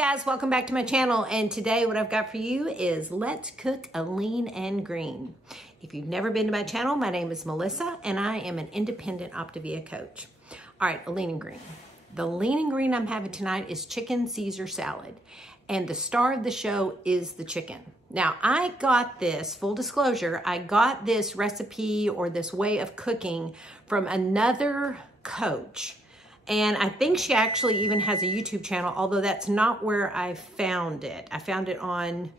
guys, welcome back to my channel, and today what I've got for you is let's cook a lean and green. If you've never been to my channel, my name is Melissa and I am an independent Optavia coach. All right, a lean and green. The lean and green I'm having tonight is chicken Caesar salad, and the star of the show is the chicken. Now I got this, full disclosure, I got this recipe or this way of cooking from another coach. And I think she actually even has a YouTube channel, although that's not where I found it. I found it on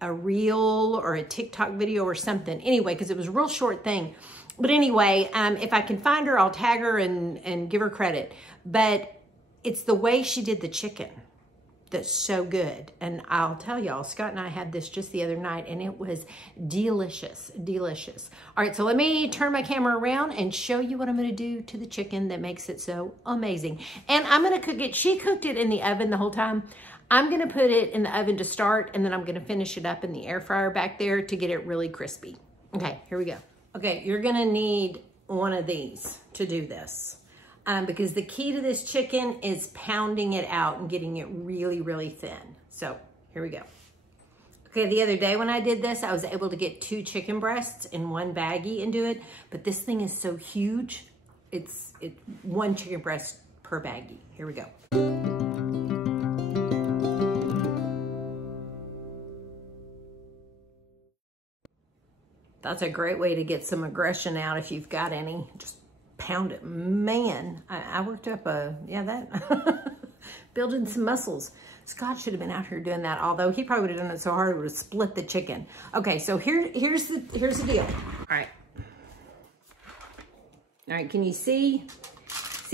a reel or a TikTok video or something. Anyway, because it was a real short thing. But anyway, if I can find her, I'll tag her and give her credit. But it's the way she did the chicken that's so good. And I'll tell y'all, Scott and I had this just the other night and it was delicious, delicious. All right, so let me turn my camera around and show you what I'm gonna do to the chicken that makes it so amazing. And I'm gonna cook it, she cooked it in the oven the whole time. I'm gonna put it in the oven to start and then I'm gonna finish it up in the air fryer back there to get it really crispy. Okay, here we go. Okay, you're gonna need one of these to do this. Because the key to this chicken is pounding it out and getting it really, really thin. So here we go. Okay, the other day when I did this, I was able to get 2 chicken breasts in one baggie and do it, but this thing is so huge, it's 1 chicken breast per baggie. Here we go. That's a great way to get some aggression out if you've got any. Just pound it. Man, I worked up building some muscles. Scott should have been out here doing that, although he probably would have done it so hard it would have split the chicken. Okay, so here's the deal. All right, can you see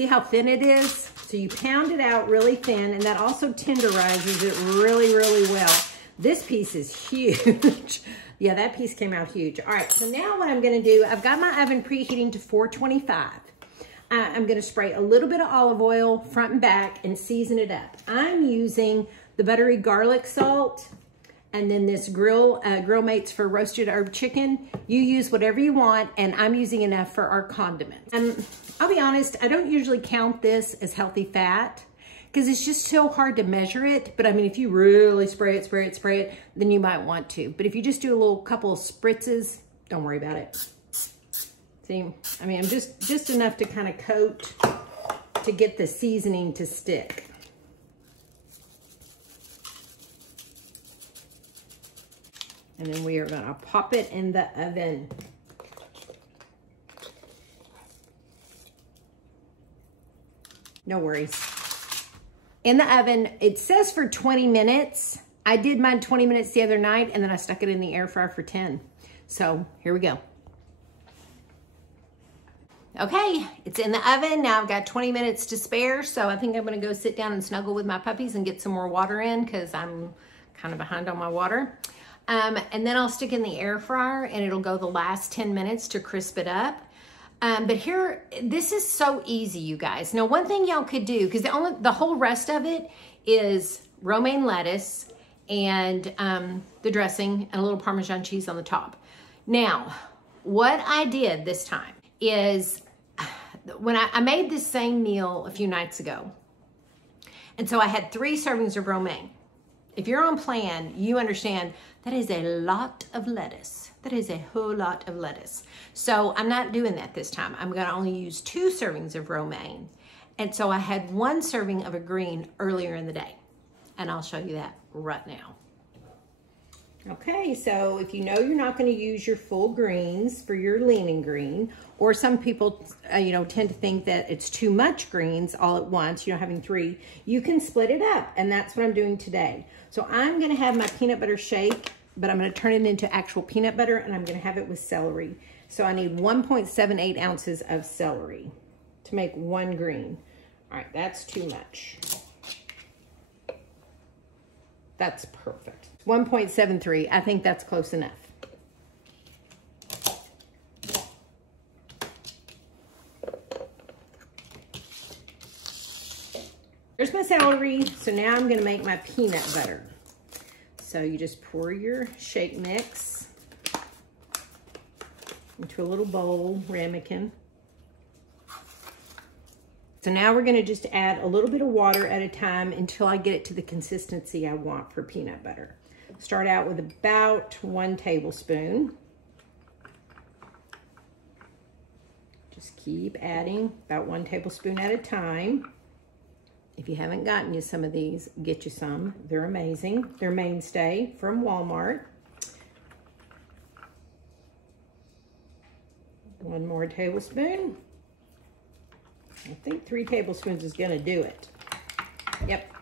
how thin it is? So you pound it out really thin, and that also tenderizes it really, really well. This piece is huge. Yeah, that piece came out huge. All right, so now what I'm gonna do, I've got my oven preheating to 425. I'm gonna spray a little bit of olive oil front and back and season it up. I'm using the buttery garlic salt and then this Grill Mates for roasted herb chicken. You use whatever you want, and I'm using enough for our condiments. I'll be honest, I don't usually count this as healthy fat, because it's just so hard to measure it. But I mean, if you really spray it, then you might want to. But if you just do a little couple of spritzes, don't worry about it. See, I mean, I'm just enough to kind of coat to get the seasoning to stick. And then we are gonna pop it in the oven. No worries. In the oven, it says for 20 minutes. I did mine 20 minutes the other night, and then I stuck it in the air fryer for 10. So here we go. Okay, it's in the oven. Now I've got 20 minutes to spare, so I think I'm gonna go sit down and snuggle with my puppies and get some more water in, because I'm kind of behind on my water. And then I'll stick in the air fryer, and it'll go the last 10 minutes to crisp it up. But here, this is so easy, you guys. Now, one thing y'all could do, because the whole rest of it is romaine lettuce and the dressing and a little Parmesan cheese on the top. Now, what I did this time is when I made this same meal a few nights ago, and so I had 3 servings of romaine. If you're on plan, you understand that is a lot of lettuce. That is a whole lot of lettuce. So I'm not doing that this time. I'm gonna only use 2 servings of romaine. And so I had 1 serving of a green earlier in the day. And I'll show you that right now. Okay, so if you know you're not gonna use your full greens for your lean and green, or some people tend to think that it's too much greens all at once, having 3, you can split it up, and that's what I'm doing today. So I'm gonna have my peanut butter shake, but I'm gonna turn it into actual peanut butter, and I'm gonna have it with celery. So I need 1.78 ounces of celery to make 1 green. All right, that's too much. That's perfect. 1.73, I think that's close enough. There's my celery, so now I'm gonna make my peanut butter. So you just pour your shake mix into a little bowl, ramekin. So now we're gonna just add a little bit of water at a time until I get it to the consistency I want for peanut butter. Start out with about 1 tablespoon. Just keep adding about 1 tablespoon at a time. If you haven't gotten you some of these, get you some. They're amazing. They're mainstay from Walmart. 1 more tablespoon. I think 3 tablespoons is gonna do it. Yep.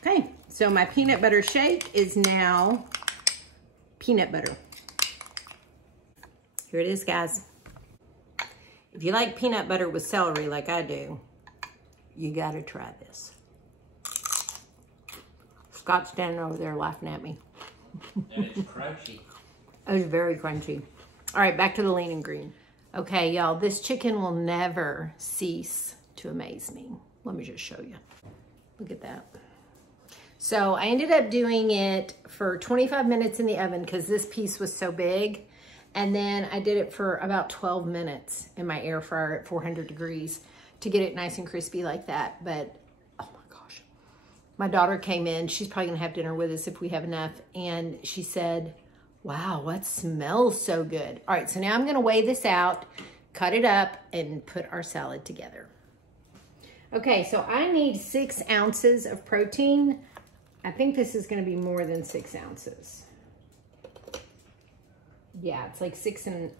Okay, so my peanut butter shake is now peanut butter. Here it is, guys. If you like peanut butter with celery like I do, you gotta try this. Scott's standing over there laughing at me. And it's crunchy. It was very crunchy. All right, back to the lean and green. Okay, y'all, this chicken will never cease to amaze me. Let me just show you. Look at that. So I ended up doing it for 25 minutes in the oven because this piece was so big. And then I did it for about 12 minutes in my air fryer at 400 degrees to get it nice and crispy like that. But, oh my gosh. My daughter came in. She's probably gonna have dinner with us if we have enough. And she said, wow, what smells so good. All right, so now I'm gonna weigh this out, cut it up, and put our salad together. Okay, so I need 6 ounces of protein. I think this is gonna be more than 6 ounces. Yeah, it's like 6.5.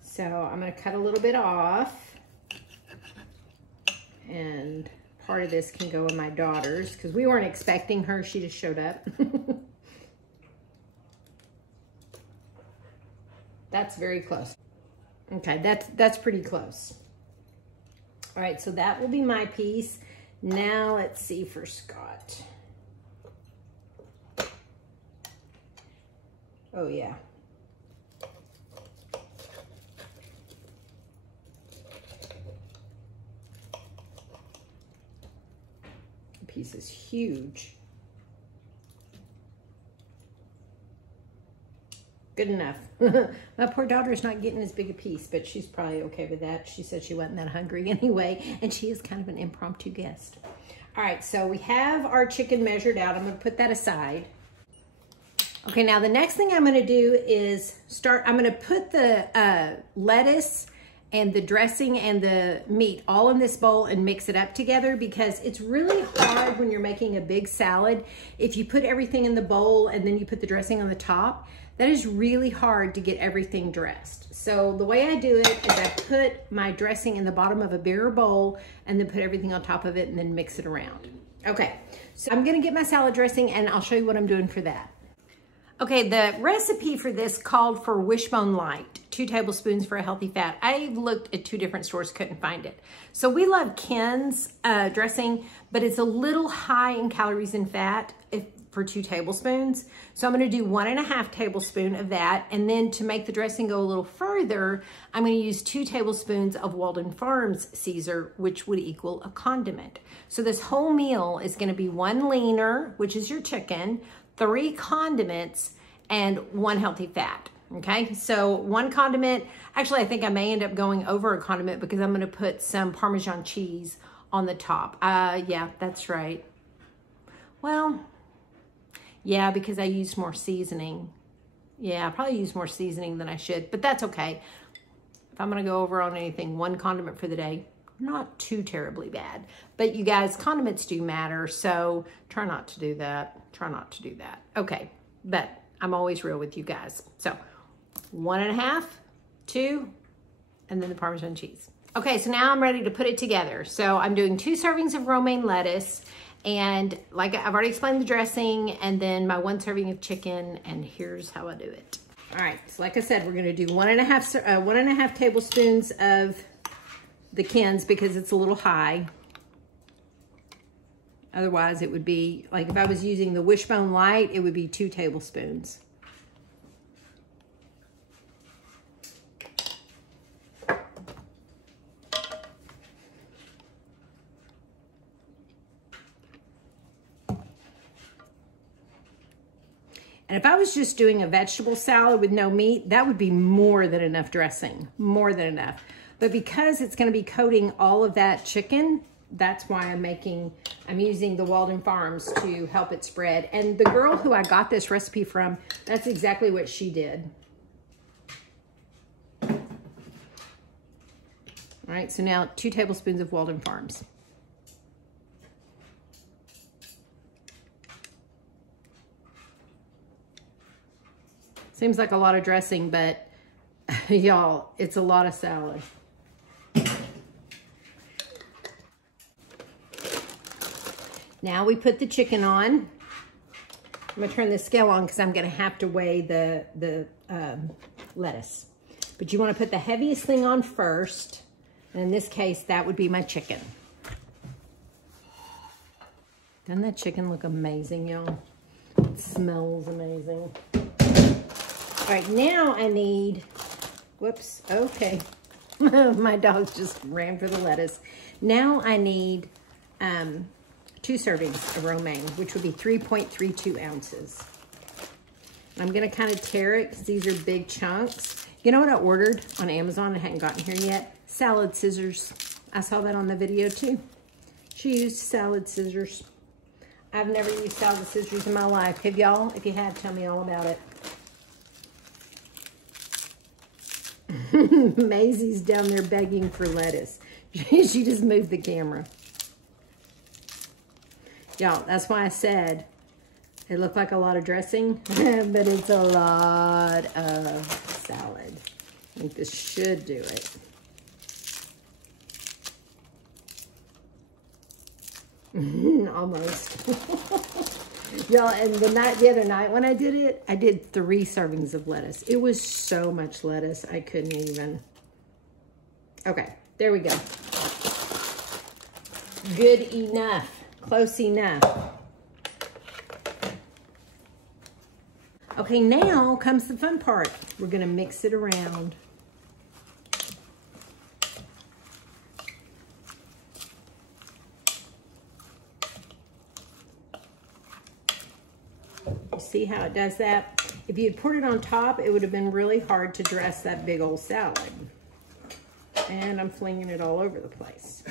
So I'm gonna cut a little bit off, and part of this can go in my daughter's because we weren't expecting her, she just showed up. That's very close. Okay, that's pretty close. All right, so that will be my piece. Now let's see for Scott. Oh yeah. The piece is huge. Good enough. My poor daughter is not getting as big a piece, but she's probably okay with that. She said she wasn't that hungry anyway, and she is kind of an impromptu guest. All right, so we have our chicken measured out. I'm gonna put that aside. Okay, now the next thing I'm gonna do is I'm gonna put the lettuce and the dressing and the meat all in this bowl and mix it up together because it's really hard when you're making a big salad. If you put everything in the bowl and then you put the dressing on the top, that is really hard to get everything dressed. So the way I do it is I put my dressing in the bottom of a bigger bowl and then put everything on top of it and then mix it around. Okay, so I'm gonna get my salad dressing and I'll show you what I'm doing for that. Okay, the recipe for this called for Wishbone Light, 2 tablespoons for a healthy fat. I looked at 2 different stores, couldn't find it. So we love Ken's dressing, but it's a little high in calories and fat for 2 tablespoons. So I'm gonna do 1.5 tablespoons of that. And then to make the dressing go a little further, I'm gonna use 2 tablespoons of Walden Farms Caesar, which would equal a condiment. So this whole meal is gonna be 1 leaner, which is your chicken, 3 condiments, and 1 healthy fat, okay? So 1 condiment, actually I think I may end up going over a condiment because I'm gonna put some Parmesan cheese on the top. Yeah, that's right. Well, yeah, because I used more seasoning. Yeah, I probably used more seasoning than I should, but that's okay. If I'm gonna go over on anything, 1 condiment for the day, not too terribly bad. But you guys, condiments do matter, so try not to do that. Try not to do that. Okay, but I'm always real with you guys. So 1.5, 2, and then the Parmesan cheese. Okay, so now I'm ready to put it together. So I'm doing 2 servings of romaine lettuce, and like I've already explained the dressing, and then my 1 serving of chicken, and here's how I do it. All right, so like I said, we're gonna do 1.5 tablespoons of the Ken's because it's a little high. Otherwise it would be, like if I was using the Wishbone Light, it would be 2 tablespoons. And if I was just doing a vegetable salad with no meat, that would be more than enough dressing, more than enough. But because it's gonna be coating all of that chicken, that's why I'm using the Walden Farms to help it spread. And the girl who I got this recipe from, that's exactly what she did. All right, so now 2 tablespoons of Walden Farms. Seems like a lot of dressing, but y'all, it's a lot of salad. Now we put the chicken on. I'm gonna turn the scale on because I'm gonna have to weigh the lettuce. But you wanna put the heaviest thing on first. And in this case, that would be my chicken. Doesn't that chicken look amazing, y'all? It smells amazing. All right, now I need, whoops, okay. My dog just ran for the lettuce. Now I need 2 servings of romaine, which would be 3.32 ounces. I'm gonna kind of tear it because these are big chunks. You know what I ordered on Amazon? I hadn't gotten here yet. Salad scissors. I saw that on the video too. She used salad scissors. I've never used salad scissors in my life. Have y'all? If you have, tell me all about it. Maisie's down there begging for lettuce. She just moved the camera. Y'all, that's why I said it looked like a lot of dressing, but it's a lot of salad. I think this should do it. Almost. Y'all, and the other night when I did it, I did 3 servings of lettuce. It was so much lettuce, I couldn't even. Okay, there we go. Good enough. Close enough. Okay, now comes the fun part. We're gonna mix it around. See how it does that? If you had poured it on top, it would have been really hard to dress that big old salad. And I'm flinging it all over the place.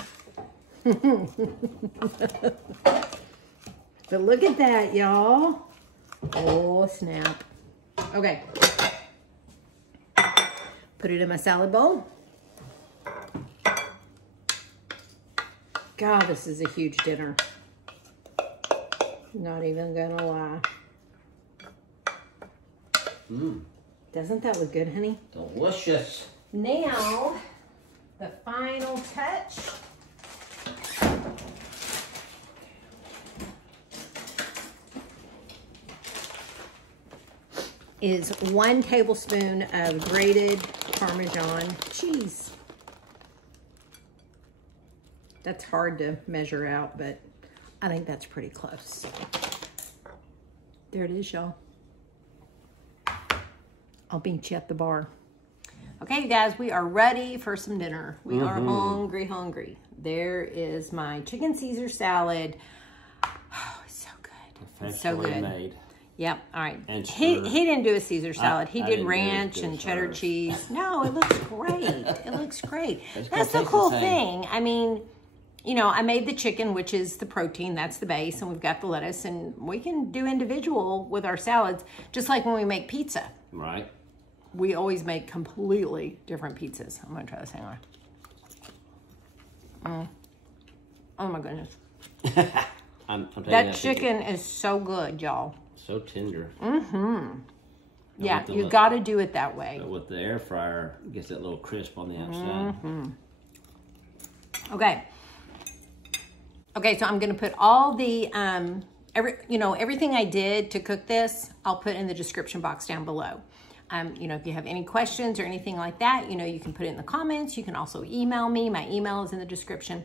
But look at that, y'all. Oh, snap. Okay. Put it in my salad bowl. God, this is a huge dinner. Not even gonna lie. Doesn't that look good, honey? Delicious. Now, the final touch. Is 1 tablespoon of grated Parmesan cheese. That's hard to measure out, but I think that's pretty close. There it is, y'all. I'll meet you at the bar. Okay, you guys, we are ready for some dinner. We are hungry, hungry. There is my chicken Caesar salad. Oh, it's so good. It's so good. Made. Yep, all right. And he didn't do a Caesar salad. He did ranch and cheddar cheese. No, it looks great. It looks great. That's the cool thing. I mean, you know, I made the chicken, which is the protein. That's the base. And we've got the lettuce. And we can do individual with our salads, just like when we make pizza. Right. We always make completely different pizzas. I'm going to try this. Hang on. Oh, my goodness. That chicken is so good, y'all. So tender. Yeah, you got to do it that way. So with the air fryer, it gets that little crisp on the outside. Okay. Okay, so I'm going to put all the, everything I did to cook this, I'll put in the description box down below. You know, if you have any questions or anything like that, you know, you can put it in the comments. You can also email me. My email is in the description.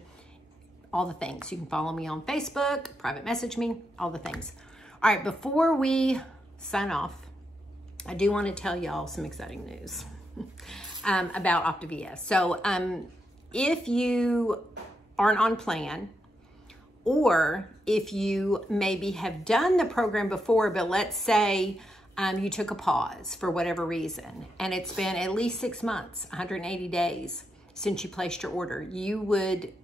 All the things. You can follow me on Facebook, private message me, all the things. All right, before we sign off, I do want to tell y'all some exciting news about Optavia. So if you aren't on plan, or if you maybe have done the program before, but let's say you took a pause for whatever reason, and it's been at least 6 months, 180 days, since you placed your order.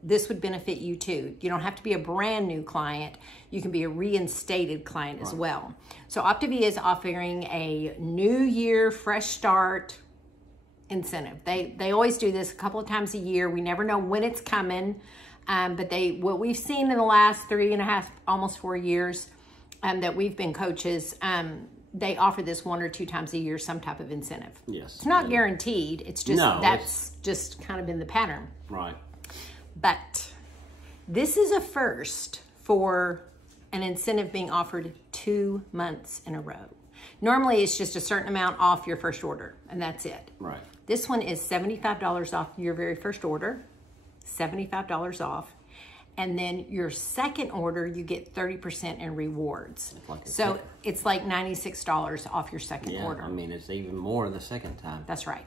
This would benefit you too. You don't have to be a brand new client. You can be a reinstated client as well. So Optavia is offering a New Year Fresh Start incentive. They always do this a couple of times a year. We never know when it's coming, but what we've seen in the last 3.5, almost 4 years that we've been coaches, they offer this 1 or 2 times a year, some type of incentive. Yes. It's not guaranteed. It's just, that's just kind of been the pattern. Right. But this is a first for an incentive being offered 2 months in a row. Normally, it's just a certain amount off your first order, and that's it. Right. This one is $75 off your very first order, $75 off. And then your second order, you get 30% in rewards. So it's like $96 off your second order. I mean, it's even more the second time. That's right.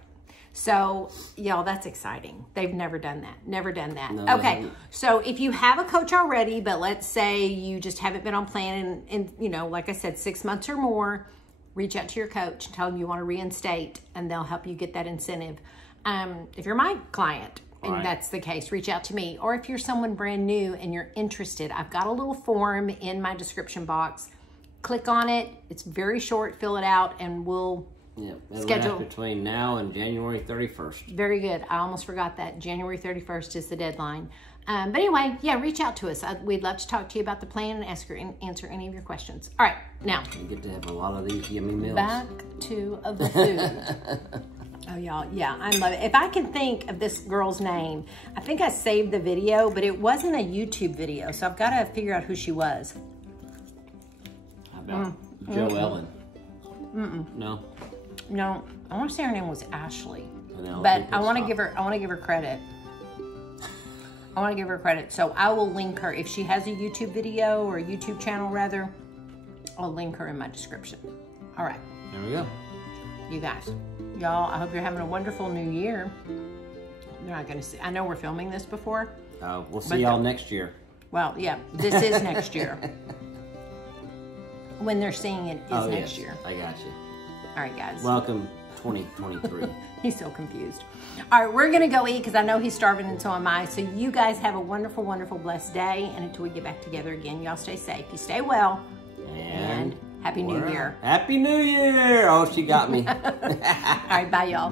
So, y'all, that's exciting. They've never done that. Never done that. No, okay, so if you have a coach already, but let's say you just haven't been on plan in, you know, like I said, 6 months or more, reach out to your coach, tell them you want to reinstate, and they'll help you get that incentive. If you're my client, and that's the case, reach out to me. Or if you're someone brand new and you're interested, I've got a little form in my description box. Click on it. It's very short. Fill it out, and we'll schedule between now and January 31st. Very good. I almost forgot that. January 31st is the deadline. But anyway, yeah, reach out to us. We'd love to talk to you about the plan and answer any of your questions. All right, now. You get to have a lot of these yummy meals. Back to the food. Oh, y'all, yeah, I love it. If I can think of this girl's name, I think I saved the video, but it wasn't a YouTube video, so I've got to figure out who she was. How about Joe Ellen? No? No, I want to say her name was Ashley, but I want to give her credit. I want to give her credit, so I will link her. If she has a YouTube video or a YouTube channel, rather, I'll link her in my description. All right. There we go. You guys, y'all, I hope you're having a wonderful new year. You're not going to see, I know we're filming this before. We'll see y'all next year. Well, yeah, this is next year. When they're seeing it is next year. I got you. All right, guys. Welcome 2023. He's so confused. All right, we're going to go eat because I know he's starving and so am I. So you guys have a wonderful, wonderful, blessed day. And until we get back together again, y'all stay safe. You stay well. And Happy New Year. Happy New Year. Oh, she got me. All right, bye, y'all.